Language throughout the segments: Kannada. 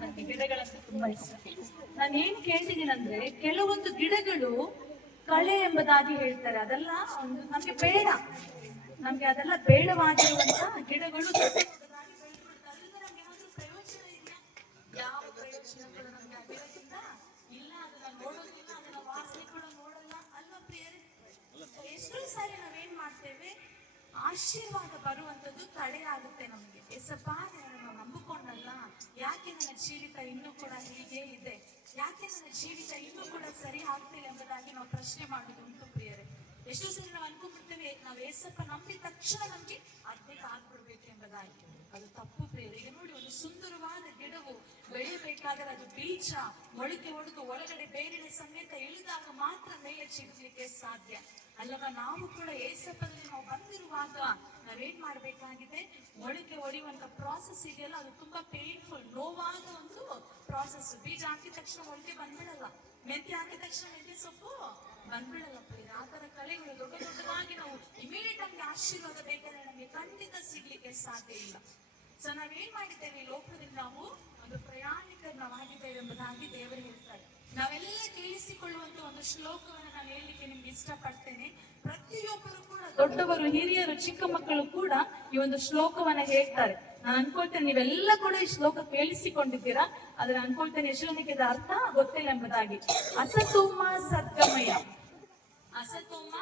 ನನಗೆ ಗಿಡಗಳಂದ್ರೆ ತುಂಬಾ ಇಷ್ಟ. ನಾನು ಏನ್ ಕೇಳ್ತಿದ್ದೀನಿ ಅಂದ್ರೆ, ಕೆಲವೊಂದು ಗಿಡಗಳು ಕಳೆ ಎಂಬುದಾಗಿ ಹೇಳ್ತಾರೆ, ಅದೆಲ್ಲ ಒಂದು ನಮ್ಗೆ ಬೇಡ, ನಮ್ಗೆ ಅದೆಲ್ಲ ಬೇಡವಾಗಿರುವಂತ ಗಿಡಗಳು ದೊಡ್ಡದಾಗಿ ಬೆಳ್ದ್ಬಿಡುತ್ತೆ. ಅದರಿಂದ ನಮ್ಗೆ ಏನಾದ್ರೂ ಪ್ರಯೋಜನ ಇದೆಯಾ? ಯಾವ ಪ್ರಯೋಜನಗಳು ನಮ್ಗೆ ಆ ಗಿಡದಿಂದ ಇಲ್ಲ. ಅದನ್ನ ನೋಡೋದಿಲ್ಲ, ಅದನ್ನ ವಾಸನೆ ಕೂಡ ನೋಡಲ್ಲ ಅಲ್ವಾ ಪ್ರಿಯರೇ? ಎಷ್ಟೋ ಸಾರಿ ನಾವೇನ್ ಮಾಡ್ತೇವೆ, ಆಶೀರ್ವಾದ ಬರುವಂತದ್ದು ತಡೆ ಆಗುತ್ತೆ ನಮ್ಗೆ. ಎಸಪ್ಪ ನಾನು ನಂಬಿಕೊಂಡಲ್ಲ, ಯಾಕೆ ನನ್ನ ಜೀವಿತ ಇನ್ನೂ ಕೂಡ ಹೀಗೆ ಇದೆ, ಯಾಕೆ ನನ್ನ ಜೀವಿತ ಇನ್ನೂ ಕೂಡ ಸರಿ ಆಗ್ತಿಲ್ಲ ಎಂಬುದಾಗಿ ನಾವು ಪ್ರಶ್ನೆ ಮಾಡುವುದು ಉಂಟು ಪ್ರಿಯರೇ. ಎಷ್ಟೋ ಸರಿ ನಾವು ಅನ್ಕೊಂಡ್ಬಿಡ್ತೇವೆ, ನಾವು ಏಸಪ್ಪ ನಂಬಿದ ತಕ್ಷಣ ನಮ್ಗೆ ಅದ್ಭುತ ಆಗ್ಬಿಡ್ಬೇಕು ಎಂಬುದಾಗಿ. ಅದು ತಪ್ಪು ಪ್ರಿಯರೇ. ಈಗ ನೋಡಿ, ಒಂದು ಸುಂದರವಾದ ಗಿಡವು ಬೆಳೆಯಬೇಕಾದರೆ ಅದು ಬೀಜ ಮೊಳಕೆ ಹೊಡೆದು ಒಳಗಡೆ ಬೇರಿನ ಸಮೇತ ಇಳಿದಾಗ ಮಾತ್ರ ಮೇಲೆ ಚಿಗುರ್ಲಿಕ್ಕೆ ಸಾಧ್ಯ ಅಲ್ಲವಾ? ನಾವು ಕೂಡ ಏಸಪ್ಪದಲ್ಲಿ ನಾವು ಬಂದಿರುವಾಗ ನಾವೇನ್ ಮಾಡ್ಬೇಕಾಗಿದೆ, ಮೊಳಕೆ ಹೊಡೆಯುವಂತ ಪ್ರಾಸೆಸ್ ಇದೆಯಲ್ಲ, ಅದು ತುಂಬಾ ಪೇನ್ಫುಲ್, ನೋವಾದ ಒಂದು ಪ್ರಾಸೆಸ್. ಬೀಜ ಹಾಕಿದ ತಕ್ಷಣ ಮೊಳಕೆ ಬಂದ್ಬಿಡಲ್ಲ, ಮೆಂತ್ಯ ಹಾಕಿದ ತಕ್ಷಣ ಮೆಂತ್ಯ ಸೊಪ್ಪು ಬಂದ್ಬಿಡಲ್ಲ ಪ್ರಿಯ. ಆ ತರ ಕಲೆಗಳು ದೊಡ್ಡ ದೊಡ್ಡದಾಗಿ ನಾವು ಇಮಿಡಿಯೇಟ್ ಆಗಿ ಆಶೀರ್ವಾದ ಬೇಕಾದ್ರೆ ನಮಗೆ ಖಂಡಿತ ಸಿಗ್ಲಿಕ್ಕೆ ಸಾಧ್ಯ ಇಲ್ಲ. ಸೊ ನಾವೇನ್ ಮಾಡಿದ್ದೇವೆ, ಈ ಲೋಕದಲ್ಲಿ ನಾವು ಒಂದು ಪ್ರಯಾಣಿಕರನ್ನಾಗಿದ್ದೇವೆ ಎಂಬುದಾಗಿ ದೇವರು ಹೇಳ್ತಾರೆ. ನಾವೆಲ್ಲ ಕೇಳಿಸಿಕೊಳ್ಳುವಂತ ಒಂದು ಶ್ಲೋಕವನ್ನು ನಾನು ಹೇಳಲಿಕ್ಕೆ ನಿಮ್ಗೆ ಇಷ್ಟಪಡ್ತೇನೆ. ಪ್ರತಿಯೊಬ್ಬರು ಕೂಡ, ದೊಡ್ಡವರು, ಹಿರಿಯರು, ಚಿಕ್ಕ ಮಕ್ಕಳು ಕೂಡ ಈ ಒಂದು ಶ್ಲೋಕವನ್ನ ಹೇಳ್ತಾರೆ. ನಾನು ಅನ್ಕೊಳ್ತೇನೆ ನೀವೆಲ್ಲ ಕೂಡ ಈ ಶ್ಲೋಕ ಕೇಳಿಸಿಕೊಂಡಿದ್ದೀರಾ, ಆದ್ರೆ ಅನ್ಕೊಳ್ತೇನೆ ಎಷ್ಟು ಜನಕ್ಕೆ ಇದರ ಅರ್ಥ ಗೊತ್ತಿಲ್ಲ ಎಂಬುದಾಗಿ. ಅಸತೋಮ ಸದ್ಗಮಯ, ಅಸತೋಮ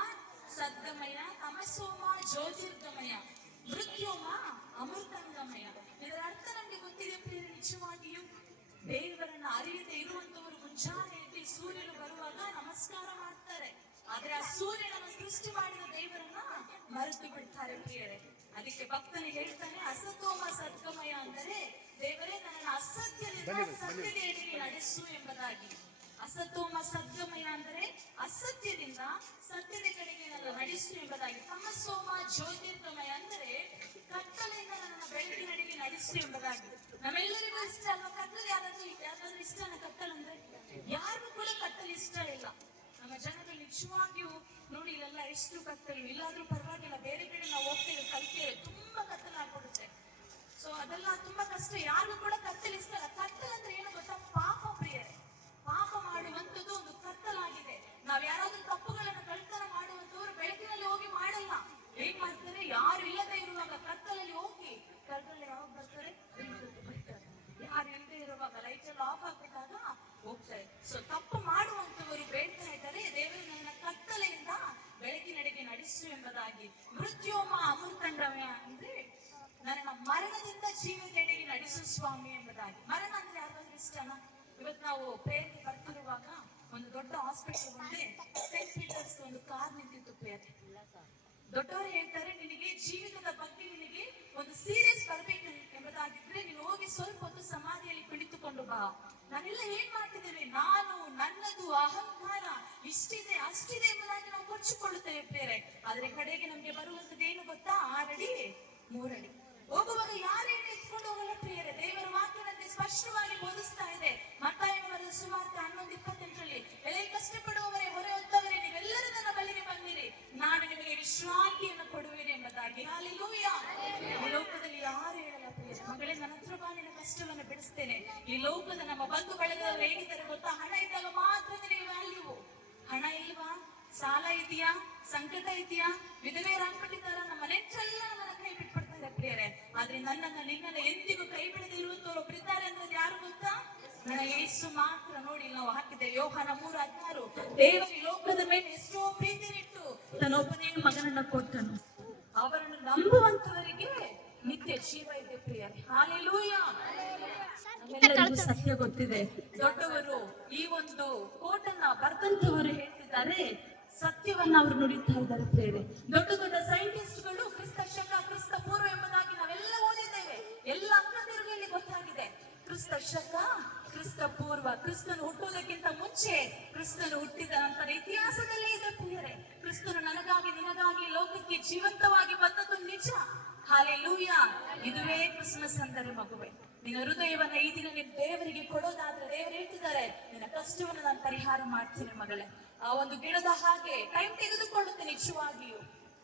ಸದ್ಗಮಯ, ತಮಸೋಮ ಜ್ಯೋತಿರ್ಗಮಯ, ಮೃತ್ಯೋಮ ಅಮೃತಂಗಮಯ. ಇದರ ಅರ್ಥ ನಮ್ಗೆ ಗೊತ್ತಿದೆ ಪ್ರಿಯರೇ. ನಿಜವಾಗಿಯೂ ದೇವರನ್ನ ಅರಿಯದೆ ಇರುವಂತವರು ಮುಂಜಾನೆ ಎದ್ದು ಸೂರ್ಯನು ಬರುವಾಗ ನಮಸ್ಕಾರ ಮಾಡ್ತಾರೆ, ಆದ್ರೆ ಆ ಸೂರ್ಯನನ್ನು ಸೃಷ್ಟಿ ಮಾಡಿದ ದೇವರನ್ನ ಮರೆತು ಬಿಡ್ತಾರೆ ಪ್ರಿಯರೇ. ಅದಕ್ಕೆ ಭಕ್ತನಿಗೆ ಹೇಳ್ತಾನೆ, ಅಸತೋಮ ಸದ್ಗಮಯ ಅಂದರೆ, ದೇವರೇ ನನ್ನನ್ನು ಅಸತ್ಯದಿಂದ ಸತ್ಯದೆಡೆಗೆ ನಡೆಸು ಎಂಬುದಾಗಿ. ಅಸತೋಮ ಸದ್ಗಮಯ ಅಂದರೆ ಅಸತ್ಯದಿಂದ ಸತ್ಯದ ಕಡೆಗೆ ನನ್ನ ನಡೆಸು ಎಂಬುದಾಗಿ. ತಮಸೋಮ ಜ್ಯೋತಿರ್ಗಮಯ ಅಂದರೆ ಕತ್ತಲೆಯಿಂದ ನನ್ನ ಬೆಳಕಿನಡೆಗೆ ನಡೆಸು ಎಂಬುದಾಗಿ. ನಮ್ಮೆಲ್ಲರಿಗೂ ಇಷ್ಟ ಅಲ್ವಾ ಕತ್ತಲು? ಯಾರಾದ್ರೂ ಇಷ್ಟನ ಕತ್ತಲಂದ್ರೆ? ಯಾರಿಗೂ ಕೂಡ ಕತ್ತಲು ಇಷ್ಟ ಇಲ್ಲ. ನಮ್ಮ ಜನಗಳು ನಿಜವಾಗಿಯೂ ನೋಡಿ, ಇಲ್ಲೆಲ್ಲ ಎಷ್ಟು ಕತ್ತಲು, ಇಲ್ಲಾದ್ರೂ ಪರವಾಗಿಲ್ಲ, ಬೇರೆ ಕಡೆ ನಾವು ಹೋಗ್ತೇವೆ, ಕಲಿತೇವೆ, ತುಂಬಾ ಕತ್ತಲು ಆಗ್ಬಿಡುತ್ತೆ. ಸೊ ಅದೆಲ್ಲ ತುಂಬಾ ಕಷ್ಟ, ಯಾರಿಗೂ ಕೂಡ ಕತ್ತಲು ಇಷ್ಟ ಇಲ್ಲ. ಕತ್ತಲು ಅಂದ್ರೆ ಏನು ಗೊತ್ತಾ? ಪಾಪ ಪ್ರಿಯರೇ. ಪಾಪ ಮಾಡುವಂಥದ್ದು ಒಂದು ಕತ್ತಲಾಗಿದೆ. ನಾವ್ ಯಾರಾದ್ರೂ ತಪ್ಪುಗಳನ್ನು ಕಳ್ತನ ಮಾಡುವಂತವ್ರು ಬೆಳಕಿನಲ್ಲಿ ಹೋಗಿ ಮಾಡಲ್ಲ, ಏನ್ ಮಾಡ್ತಾರೆ, ಯಾರು ಇಲ್ಲದೆ ಇರುವಾಗ ಕತ್ತಲಲ್ಲಿ ಹೋಗಿ, ಕತ್ತಲಲ್ಲಿ ಯಾವಾಗ ಬರ್ತಾರೆ, ಯಾರು ಇಲ್ಲದೆ ಇರುವಾಗ ಲೈಟ್ ಎಲ್ಲ ಆಫ್ ಆಗ್ಬಿಟ್ಟಾಗ ಹೋಗ್ತಾರೆ. ಸೊ ತಪ್ಪು ಮಾಡುವಂತವರು ಬೇಡ್ತಾ ಇದ್ದಾರೆ, ದೇವರು ನನ್ನ ಕತ್ತಲೆಯಿಂದ ಬೆಳಕಿನಡೆಗೆ ನಡೆಸು ಎಂಬುದಾಗಿ. ಮೃತ್ಯೋಮ ಅಮೃತಂಗಮಯ ಅಂದ್ರೆ ನನ್ನ ಮರಣದಿಂದ ಜೀವದೆಡೆಗೆ ನಡೆಸು ಸ್ವಾಮಿ ಎಂಬುದಾಗಿ. ಮರಣ ಅಂದ್ರೆ ಯಾರಾದ್ರೂ ಇಷ್ಟನಾ? ಇವತ್ತು ನಾವು ಪ್ರೇಯರ್ಗೆ ಬರ್ತಿರುವಾಗ ಒಂದು ದೊಡ್ಡ ಹಾಸ್ಪಿಟಲ್ ಮುಂದೆ ಸೆಂಟ್ ಪೀಟರ್ಸ್ ಒಂದು ಕಾರ್ ನಿಂತಿತ್ತು ಪ್ರೇಯರ್. ದೊಡ್ಡವರು ಹೇಳ್ತಾರೆ, ನಿನಗೆ ಜೀವಿತದ ಬಗ್ಗೆ ನಿನಗೆ ಒಂದು ಸೀರಿಯಸ್ ಬರ್ಬೇಕು ಎಂಬುದಾಗಿದ್ರೆ ನೀನು ಹೋಗಿ ಸ್ವಲ್ಪ ಹೊತ್ತು ಸಮಾಧಿಯಲ್ಲಿ ಕುಳಿತುಕೊಂಡು ಬಾ. ನಾವೆಲ್ಲ ಏನ್ ಮಾಡ್ತಿದ್ದೇವೆ, ನಾನು, ನನ್ನದು, ಅಹಂಕಾರ, ಇಷ್ಟಿದೆ ಅಷ್ಟಿದೆ ಎಂಬುದಾಗಿ ನಾವು ಕೊಚ್ಚಿಕೊಳ್ಳುತ್ತೇವೆ ಪ್ರೇರೆ. ಆದ್ರೆ ಕಡೆಗೆ ನಮ್ಗೆ ಬರುವಂತದ್ದು ಏನು ಗೊತ್ತಾ? 6 ಅಡಿ 3 ಅಡಿ. ಹೋಗುವಾಗ ಯಾರೇನು ಎತ್ಕೊಂಡು ಹೋಗಲ್ಲ ಪ್ರಿಯರೇ. ದೇವರ ವಾಕ್ಯ ನಮಗೆ ಸ್ಪಷ್ಟವಾಗಿ ಬೋಧಿಸ್ತಾ ಇದೆ. ಮತ್ತಾಯನ ಬರೆದ ಸುವಾರ್ತೆ 11:28 ಎಲೆ ಕಷ್ಟಪಡುವವರೇ, ಹೊರೆ ಹೊತ್ತವರೇ, ನೀವೆಲ್ಲರೂ ನನ್ನ ಬಳಿಗೆ ಬಂದಿರಿ, ನಾನು ನಿಮಗೆ ವಿಶ್ರಾಂತಿಯನ್ನು ಕೊಡುವೇನೆ ಎಂಬುದಾಗಿ. ಹಲ್ಲೆಲೂಯಾ. ಈ ಲೋಕದಲ್ಲಿ ಯಾರು ಹೇಳಲ್ಲ ಪ್ರಿಯರೇ, ಮಗಳೇ ನನ್ನ ಹತ್ರ ಬಾ, ನಿನ್ನ ಕಷ್ಟವನ್ನು ಬಿಡಿಸ್ತೇನೆ. ಈ ಲೋಕದ ನಮ್ಮ ಬಂಧು ಬಳಗದವರು ಹೇಗಿದ್ದಾರೆ ಗೊತ್ತಾ? ಹಣ ಇದ್ದಾಗ ಮಾತ್ರ ನಿನಗೆ ವ್ಯಾಲ್ಯೂ. ಹಣ ಇಲ್ವಾ? ಸಾಲ ಇದೆಯಾ? ಸಂಕಟ ಇದೆಯಾ? ವಿಧವೆಯರಾಗ್ಬಿಟ್ಟಿದ್ದಾರ? ನಮ್ಮ ನೆಂಟರೆಲ್ಲ ನಮ್ಮನ್ನ ಕೈ ಬಿಟ್ಬಿಡ್ತಾರೆ ಪ್ರಿಯರೇ. ಆದ್ರೆ ನನ್ನನ್ನ ನಿನ್ನನ್ನ ಎಂದಿಗೂ ಕೈ ಬಿಡದೆ ಇರುವಂತವ್ರು ಒಬ್ಬರಿದ್ದಾರೆ ಅಂದ್ರೆ ಯಾರು ಗೊತ್ತಾ? ನನ್ನ ಯೇಸು ಮಾತ್ರ. ನೋಡಿ, ನಾವು ಹಾಕಿದ್ದೇವೆ ಯೋಹಾನ 3:16, ದೇವರು ಈ ಲೋಕದ ಮೇಲೆ ಎಷ್ಟೋ ಪ್ರೀತಿನಿಟ್ಟು ತನ್ನೊಬ್ಬನೇ ಮಗನನ್ನ ಕೊಟ್ಟನು, ಅವರನ್ನು ನಂಬುವಂತವರಿಗೆ ನಿತ್ಯ ಜೀವ ಇದೆ ಪ್ರಿಯರೇ. ಹಲ್ಲೆಲೂಯಾ. ನಮ್ಮೆಲ್ಲರಿಗೂ ಸತ್ಯ ಗೊತ್ತಿದೆ. ದೊಡ್ಡವರು ಈ ಒಂದು ಕೋಟನ್ನ ಬರೆದಂತವರು ಹೇಳ್ತಿದ್ದಾರೆ, ಸತ್ಯವನ್ನ ಅವರು ನುಡಿತಾ ಇದ್ದಾರೆ ಪ್ರೇರೆ. ದೊಡ್ಡ ದೊಡ್ಡ ಸೈಂಟಿಸ್ಟ್ಗಳು ಕ್ರಿಸ್ತ ಶಕ ಕ್ರಿಸ್ತ ಪೂರ್ವ ಎಂಬುದಾಗಿ ನಾವೆಲ್ಲ ಓದಿದ್ದೇವೆ. ಎಲ್ಲ ಅಕ್ಕಂದಿರುಗಳಲ್ಲಿ ಗೊತ್ತಾಗಿದೆ. ಕ್ರಿಸ್ತ ಶಕ ಕ್ರಿಸ್ತ ಪೂರ್ವ, ಕ್ರಿಸ್ತನು ಹುಟ್ಟುವುದಕ್ಕಿಂತ ಮುಂಚೆ, ಕ್ರಿಸ್ತನು ಹುಟ್ಟಿದ ನಂತರ ಇತಿಹಾಸದಲ್ಲೇ ಇದೆ ಪ್ರಿಯರೇ. ಕ್ರಿಸ್ತನು ನನಗಾಗಿ ನಿನಗಾಗಿ ಲೋಕಕ್ಕೆ ಜೀವಂತವಾಗಿ ಬಂದದ್ದು ನಿಜ. ಹಲ್ಲೆಲೂಯಾ. ಇದುವೇ ಕ್ರಿಸ್ಮಸ್ ಅಂದರೆ ಮಗುವೆ. ನಿನ್ನ ಹೃದಯವನ್ನ ಈ ದಿನ ನಿನ್ನ ದೇವರಿಗೆ ಕೊಡೋದಾದ್ರೆ ದೇವರು ಹೇಳ್ತಿದ್ದಾರೆ, ನಿನ್ನ ಕಷ್ಟವನ್ನು ನಾನು ಪರಿಹಾರ ಮಾಡ್ತೇನೆ ಮಗಳೇ. ಆ ಒಂದು ಗಿಡದ ಹಾಗೆ ಟೈಮ್ ತೆಗೆದುಕೊಳ್ಳುತ್ತೆ ನಿಜವಾಗಿಯೂ.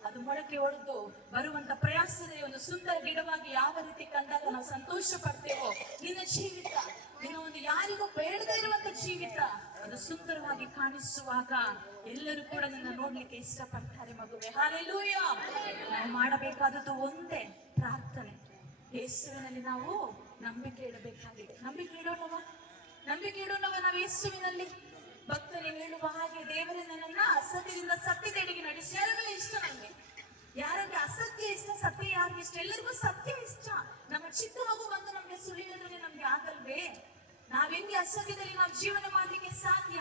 ಅದು ಮೊಳಕೆ ಹೊಡೆದು ಬರುವಂತ ಪ್ರಯಾಸದಲ್ಲಿ ಒಂದು ಸುಂದರ ಗಿಡವಾಗಿ ಯಾವ ರೀತಿ ಕಂಡಾಗ ನಾವು ಸಂತೋಷ ಪಡ್ತೇವೋ, ನಿನ್ನ ಜೀವಿತ, ನಿನ್ನ ಯಾರಿಗೂ ಬೇಡದೇ ಇರುವಂತ ಜೀವಿತ ಅದು ಸುಂದರವಾಗಿ ಕಾಣಿಸುವಾಗ ಎಲ್ಲರೂ ಕೂಡ ನನ್ನ ನೋಡ್ಲಿಕ್ಕೆ ಇಷ್ಟಪಡ್ತಾರೆ ಮಗುವೆ. ಹಾಲೆಲೂಯ. ನಾವು ಮಾಡಬೇಕಾದದ್ದು ಒಂದೇ, ಪ್ರಾರ್ಥನೆ. ಯೇಸುವಿನಲ್ಲಿ ನಾವು ನಂಬಿಕೆ ಇಡಬೇಕಾಗಿದೆ. ನಂಬಿಕೆ ಇಡೋಣವ ನಾವು ಯೇಸುವಿನಲ್ಲಿ. ಭಕ್ತರು ಹೇಳುವ ಹಾಗೆ, ದೇವರೇ ನನ್ನನ್ನ ಅಸತ್ಯದಿಂದ ಸತ್ಯದೆಡೆಗೆ ನಡೆಸಿ. ಯಾರಿಗೆಲ್ಲ ಇಷ್ಟ ನಮ್ಗೆ? ಯಾರಿಗೆ ಅಸತ್ಯ ಇಷ್ಟ, ಸತ್ಯ ಯಾರಿಗೆ ಇಷ್ಟ? ಎಲ್ಲರಿಗೂ ಸತ್ಯ ಇಷ್ಟ. ನಮ್ಮ ಚಿಕ್ಕ ಮಗು ಬಂದು ನಮ್ಗೆ ಸುಳ್ಳು ಹೇಳಿದ್ರೆ ನಮ್ಗೆ ಆಗಲ್ವೇ? ನಾವೆಂಗೆ ಅಸತ್ಯದಲ್ಲಿ ನಾವು ಜೀವನ ಮಾಡ್ಲಿಕ್ಕೆ ಸಾಧ್ಯ?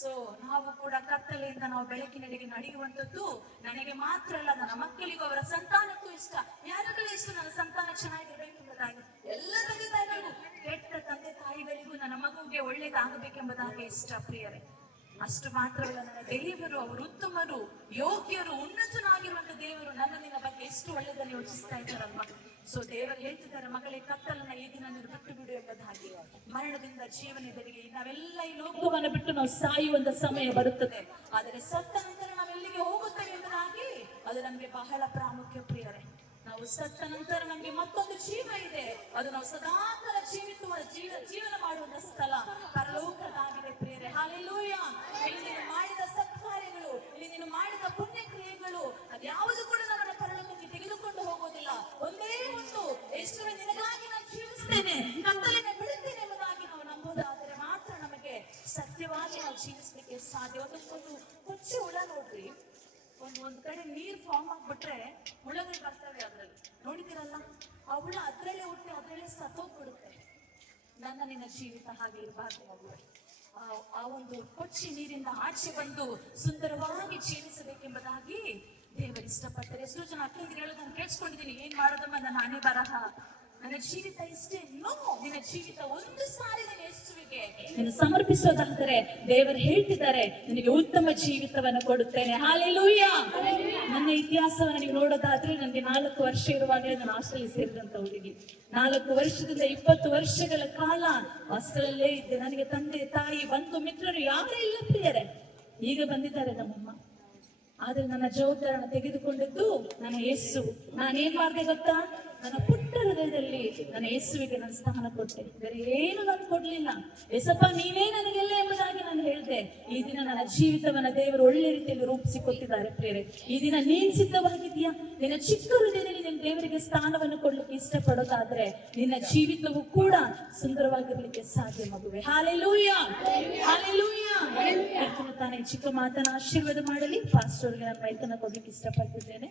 ಸೊ ನಾವು ಕೂಡ ಕತ್ತಲೆಯಿಂದ ನಾವು ಬೆಳಕಿನೆಡೆಗೆ ನಡೆಯುವಂಥದ್ದು ನನಗೆ ಮಾತ್ರ ಅಲ್ಲ, ನನ್ನ ಮಕ್ಕಳಿಗೂ ಅವರ ಸಂತಾನಕ್ಕೂ ಇಷ್ಟ. ಯಾರಿಗೆಲ್ಲ ಇಷ್ಟ ನನ್ನ ಸಂತಾನ ಚೆನ್ನಾಗಿರ್ಬೇಕೆಂಬುದಾಗಿ? ಎಲ್ಲ ತಂದೆ ತಾಯಿಗಳಿಗೂ, ಕೆಟ್ಟ ತಂದೆ ತಾಯಿಗಳಿಗೂ ನನ್ನ ಮಗುವಿಗೆ ಒಳ್ಳೇದಾಗಬೇಕೆಂಬುದಾಗಿ ಇಷ್ಟ ಪ್ರಿಯರೇ. ಅಷ್ಟು ಮಾತ್ರವಲ್ಲ, ನನ್ನ ದೇವರು ಅವರು ಉತ್ತಮರು, ಯೋಗ್ಯರು, ಉನ್ನತನಾಗಿರುವಂತ ದೇವರು ನನ್ನ ನಿನ್ನ ಬಗ್ಗೆ ಎಷ್ಟು ಒಳ್ಳೆದನ್ನು ಯೋಚಿಸ್ತಾ ಇದ್ದಾರಲ್ವಾ. ಸೊ ದೇವರು ಹೇಳ್ತಿದ್ದಾರೆ, ಮಗಳೇ ಕತ್ತಲನ್ನ ಈ ದಿನ ನೀನು ಬಿಟ್ಟು ಬಿಡು ಎಂಬುದಾಗಿ. ಮರಣದಿಂದ ಜೀವನದೆಡೆಗೆ ನಾವೆಲ್ಲ ಈ ಲೋಕವನ್ನು ಬಿಟ್ಟು ನಾವು ಸಾಯುವಂತ ಸಮಯ ಬರುತ್ತದೆ. ಆದರೆ ಸತ್ತ ನಂತರ ನಾವೆಲ್ಲಿಗೆ ಹೋಗುತ್ತೇವೆ ಎಂಬುದಾಗಿ ಅದು ನಮ್ಗೆ ಬಹಳ ಪ್ರಾಮುಖ್ಯ ಪ್ರಿಯರೇ. ನಾವು ಸತ್ತ ನಂತರ ನಮ್ಗೆ ಮತ್ತೊಂದು ಜೀವ ಇದೆ, ಅದು ನಾವು ಸದಾಕಾಲ ಜೀವನ ಮಾಡುವಂತ ಸ್ಥಳ ಪರಲೋಕದಾಗಿದೆ ಪ್ರಿಯರೇ. ಹಾಲೆಲೂಯ. ಇಲ್ಲಿ ನೀನು ಮಾಡಿದ ಸತ್ಕಾರ್ಯಗಳು, ಇಲ್ಲಿ ನೀನು ಮಾಡಿದ ಪುಣ್ಯ ಕ್ರಿಯೆಗಳು, ಅದ್ಯಾವುದು ಕೂಡ ನಮ್ಮನ್ನ ಪರಲೋಕಕ್ಕೆ ತೆಗೆದುಕೊಂಡು ಹೋಗೋದಿಲ್ಲ. ಒಂದೇ ಒಂದು, ಯೇಸುವೇ ನಿನಗಾಗಿ ನಾನು ಜೀವಿಸ್ತೇನೆ, ಕತ್ತಲೆಯನ್ನು ಬಿಡುತ್ತೇನೆ ಎಂಬುದಾಗಿ ನಾವು ನಂಬೋದಾದರೆ ಮಾತ್ರ ನಮಗೆ ಸತ್ಯವಾಗಿ ನಾವು ಜೀವಿಸ್ಲಿಕ್ಕೆ ಸಾಧ್ಯ. ಒಂದೊಂದು ಕೊಚ್ಚಿ ಹುಳ ನೋಡ್ರಿ, ಒಂದ್ ಕಡೆ ನೀರ್ ಫಾರ್ಮ್ ಆಗ್ಬಿಟ್ರೆ ಹುಳಗಳು ಬರ್ತವೆ ಅದ್ರಲ್ಲಿ, ನೋಡಿದಿರಲ್ಲ? ಆ ಹುಳ ಅದ್ರಲ್ಲೇ ಹುಟ್ಟಿ ಅದ್ರಲ್ಲೇ ಸತ್ತೋಗ್ಬಿಡುತ್ತೆ. ನನ್ನ ನಿನ್ನ ಜೀವಿತ ಹಾಗೆ ಇರಬಾರ್ದು ಮಗುವೆ. ಆ ಒಂದು ಕೊಚ್ಚಿ ನೀರಿಂದ ಆಚೆ ಬಂದು ಸುಂದರವಾಗಿ ಜೀವಿಸಬೇಕೆಂಬುದಾಗಿ ದೇವರು ಇಷ್ಟಪಡ್ತಾರೆ. ಎಷ್ಟೋ ಜನ ಅಕ್ಕಂದಿರು ಹೇಳೋದು ನಾನು ಕೇಳಿಸ್ಕೊಂಡಿದ್ದೀನಿ, ಏನ್ ಮಾಡೋದಮ್ಮ ನನ್ನ ಹಣೆ ಬರಹ, ನನ್ನ ಜೀವಿತ ಇಷ್ಟೇ. ನಿನ್ನ ಜೀವಿತ ಒಂದು ಸಾರಿ ನನ್ನ ಯೇಸುವಿಗೆ ನೀನು ಸಮರ್ಪಿಸೋದಾದರೆ ದೇವರು ಹೇಳ್ತಿದ್ದಾರೆ, ನಿನಗೆ ಉತ್ತಮ ಜೀವಿತವನ್ನು ಕೊಡುತ್ತೇನೆ. ಹಾಲೆಲೂಯ. ನನ್ನ ಇತಿಹಾಸವನ್ನು ನೀವು ನೋಡೋದಾದ್ರೆ, ನನಗೆ 4 ವರ್ಷ ಇರುವಾಗಲೇ ನಾನು ಹಾಸ್ಟೆಲ್ ಸೇರಿದಂತ ಹುಡುಗಿ. 4 ವರ್ಷದಿಂದ 20 ವರ್ಷಗಳ ಕಾಲ ಹಾಸ್ಟೆಲಲ್ಲೇ ಇದ್ದೆ. ನನಗೆ ತಂದೆ ತಾಯಿ ಬಂಧು ಮಿತ್ರರು ಯಾರೇ ಇಲ್ಲ ಪ್ರಿಯರೇ. ಈಗ ಬಂದಿದ್ದಾರೆ ನಮ್ಮಮ್ಮ. ಆದ್ರೆ ನನ್ನ ಜವಾಬ್ದಾರಿಯನ್ನು ತೆಗೆದುಕೊಂಡಿದ್ದು ನನ್ನ ಯೇಸು. ನಾನೇನ್ ಮಾಡಿದೆ ಗೊತ್ತಾ? ನನ್ನ ಪುಟ್ಟ ಹೃದಯದಲ್ಲಿ ನನ್ನ ಯೇಸುವಿಗೆ ನನ್ನ ಸ್ಥಾನ ಕೊಟ್ಟೆ, ಬೇರೆ ಏನು ನಾನು ಕೊಡ್ಲಿಲ್ಲ. ಯೇಸಪ್ಪ ನೀನೇ ನನಗೆಲ್ಲ ಎಂಬುದಾಗಿ ನಾನು ಹೇಳಿದೆ. ಈ ದಿನ ನನ್ನ ಜೀವಿತವನ್ನ ದೇವರು ಒಳ್ಳೆ ರೀತಿಯಲ್ಲಿ ರೂಪಿಸಿಕೊಟ್ಟಿದ್ದಾರೆ ಪ್ರಿಯರೇ. ಈ ದಿನ ನೀನ್ ಸಿದ್ಧವಾಗಿದ್ಯಾ? ನಿನ್ನ ಚಿಕ್ಕ ಹೃದಯದಲ್ಲಿ ನಿನ್ನ ದೇವರಿಗೆ ಸ್ಥಾನವನ್ನು ಕೊಡ್ಲಿಕ್ಕೆ ಇಷ್ಟಪಡೋದಾದ್ರೆ ನಿನ್ನ ಜೀವಿತವೂ ಕೂಡ ಸುಂದರವಾಗಿರ್ಲಿಕ್ಕೆ ಸಾಧ್ಯ ಮಗುವೆ. ಹಾಲೆಲೂಯ. ಹಾಲೆಲೂಯ. ತಾನೇ ಚಿಕ್ಕ ಮಾತನ್ನ ಆಶೀರ್ವಾದ ಮಾಡಲಿ. ಪಾಸ್ಟರ್ಗೆ ನಾನು ಮೈಕನ್ನ ಕೊಡ್ಲಿಕ್ಕೆ ಇಷ್ಟಪಡ್ತಿದ್ದೇನೆ.